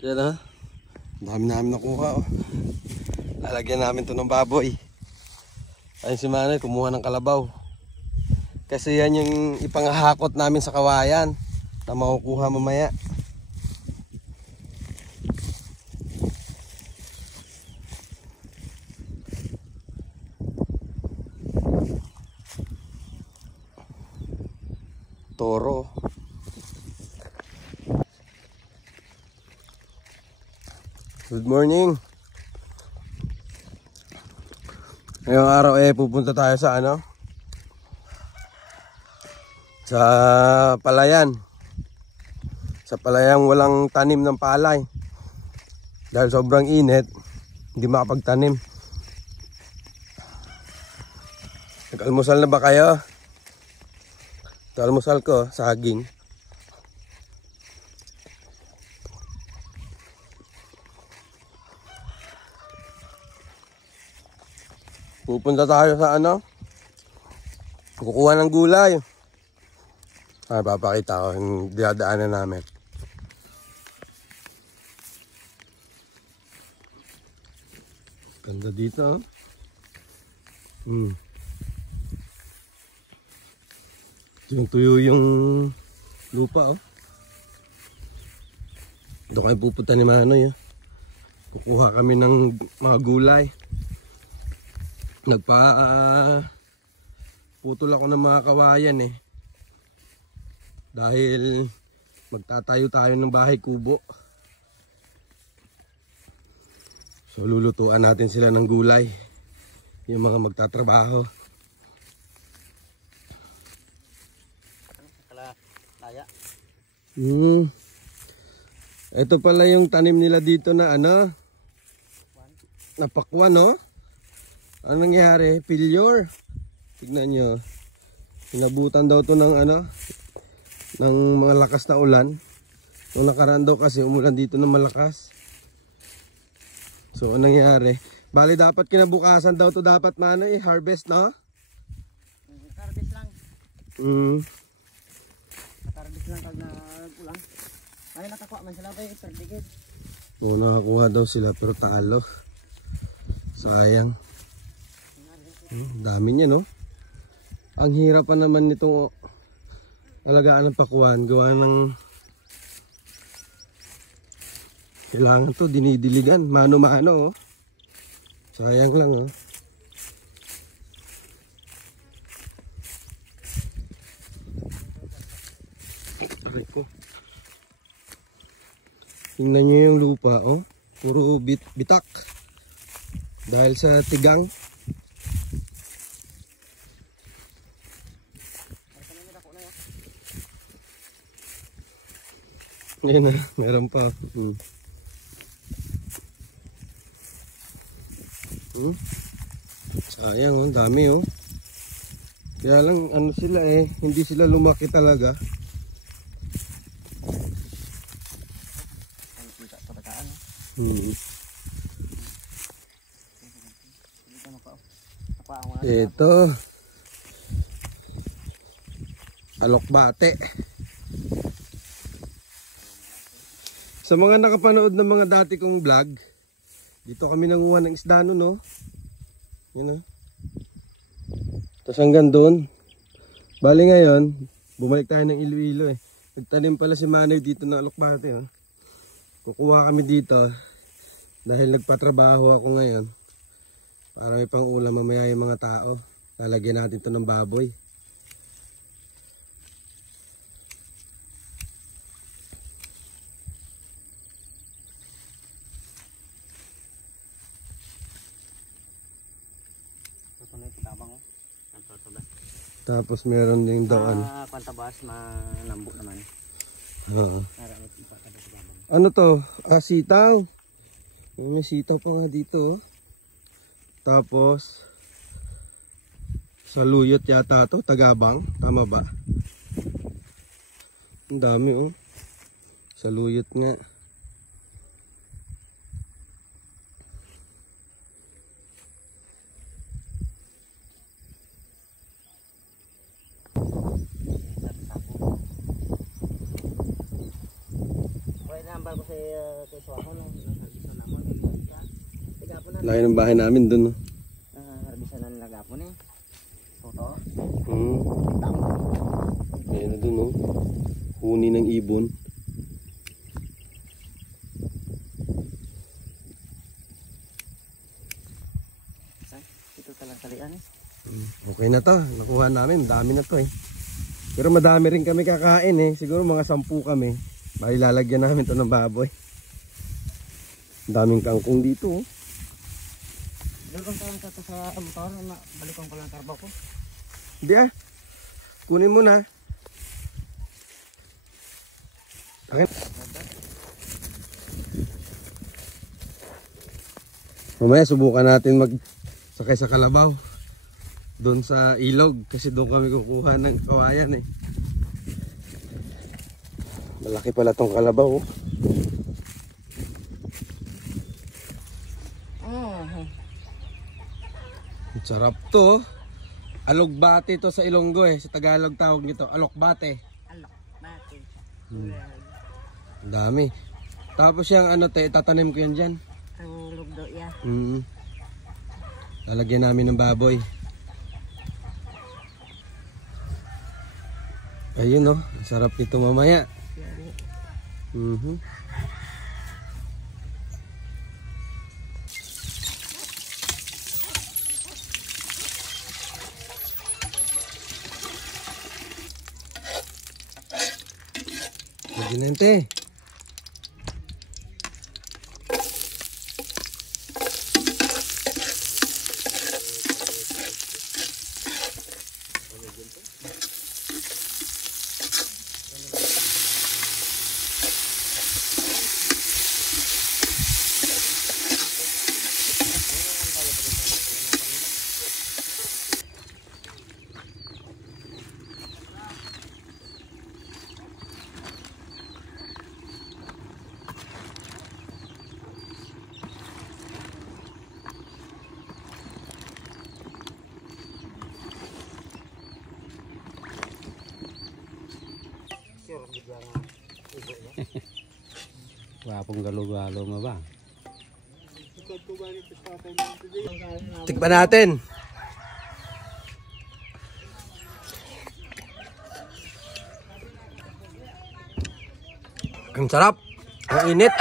Yan ha. Dami namin nakuha oh. Lalagyan namin to ng baboy. Ayun si Manay kumuha ng kalabaw. Kasi yan yung ipangahakot namin sa kawayan na makukuha mamaya. Toro. Good morning. Ngayong araw pupunta tayo sa sa palayan. Sa palayang walang tanim ng palay. Dahil sobrang init, hindi makapagtanim. Nag-almusal na ba kayo? Ito almusal ko, saging. Pupunta tayo sa kukuha ng gulay. Papakita ko yung dinadaanan namin. Ganda dito. Tuyo yung lupa. Doon kayo pupunta ni Manoy. Kukuha kami ng mga gulay. Putol ako ng mga kawayan dahil magtatayo tayo ng bahay kubo. So lulutuan natin sila ng gulay, yung mga magtatrabaho. Ito pala yung tanim nila dito na napakwan Ano nangyari? Failure. Tignan nyo. Pinabutan daw to ng ng mga lakas na ulan. Noong nakaraan daw kasi umulan dito ng malakas. So anong nangyari? Bali dapat kinabukasan daw to dapat harvest Harvest lang. Harvest lang pag ulan. Ay nakakuha man sila ba yung perdigid? Oo, nakakuha daw sila pero talo. Sayang. Dami niya Ang hirap pa naman nitong alagaan ng pakuan. Gawa ng kailangan to dinidiligan. Mano-mano Sayang lang Aray ko. Tingnan nyo yung lupa Puro bitak. Dahil sa tigang. Ngayon meron pa. Sayang dami Kaya lang sila hindi sila lumaki talaga. Ito alokbate. Sa mga nakapanood ng mga dati kong vlog, dito kami nanguha ng isda Yan Tapos hanggang doon. Bali ngayon, bumalik tayo ng Iloilo Nagtanim pala si Manay dito ng alokbate Kukuha kami dito dahil nagpatrabaho ako ngayon para may pang ulam mamaya yung mga tao. Lalagyan natin ito ng baboy. Tapos meron din doon. Kwantabas manambo naman. Ano to? Sitaw. May sitaw pa nga dito. Tapos saluyot yata to, tagabang. Tama ba? Ang dami Saluyot nga. bago sa keso ako na harbisan naman. Tigapon na. Laki ng bahay namin dun, no? Harbisan na nilagapon eh. Toto. Tama. Ayan na dun, no? Huni ng ibon. Ito talang talian eh. Okay na to. Nakuha namin. Dami na to eh. Pero madami rin kami kakain eh. Siguro mga 10 kami. Bali lalagyan namin to ng baboy. Daming kangkong dito oh. Dalawang taon ka to sa motor. Balikan ko lang karbaw ko. Hindi ah. Kunin mo na. Akin. Mamaya subukan natin magsakay sa kalabaw. Doon sa ilog. Kasi doon kami kukuha ng kawayan eh. Malaki pala tong kalabaw oh. Sarap to. Alogbate to sa Ilonggo eh. Sa Tagalog tawag nito. Alokbate. Alokbate. Ang dami. Tapos yung ano te, tatanim ko yan dyan. Ang lugdo ya. Lalagyan namin ng baboy. Ayun oh. Ang sarap nito mamaya. Ginente. Wapong galo-galo nga ba? Tikman natin. Ang sarap. Ang init.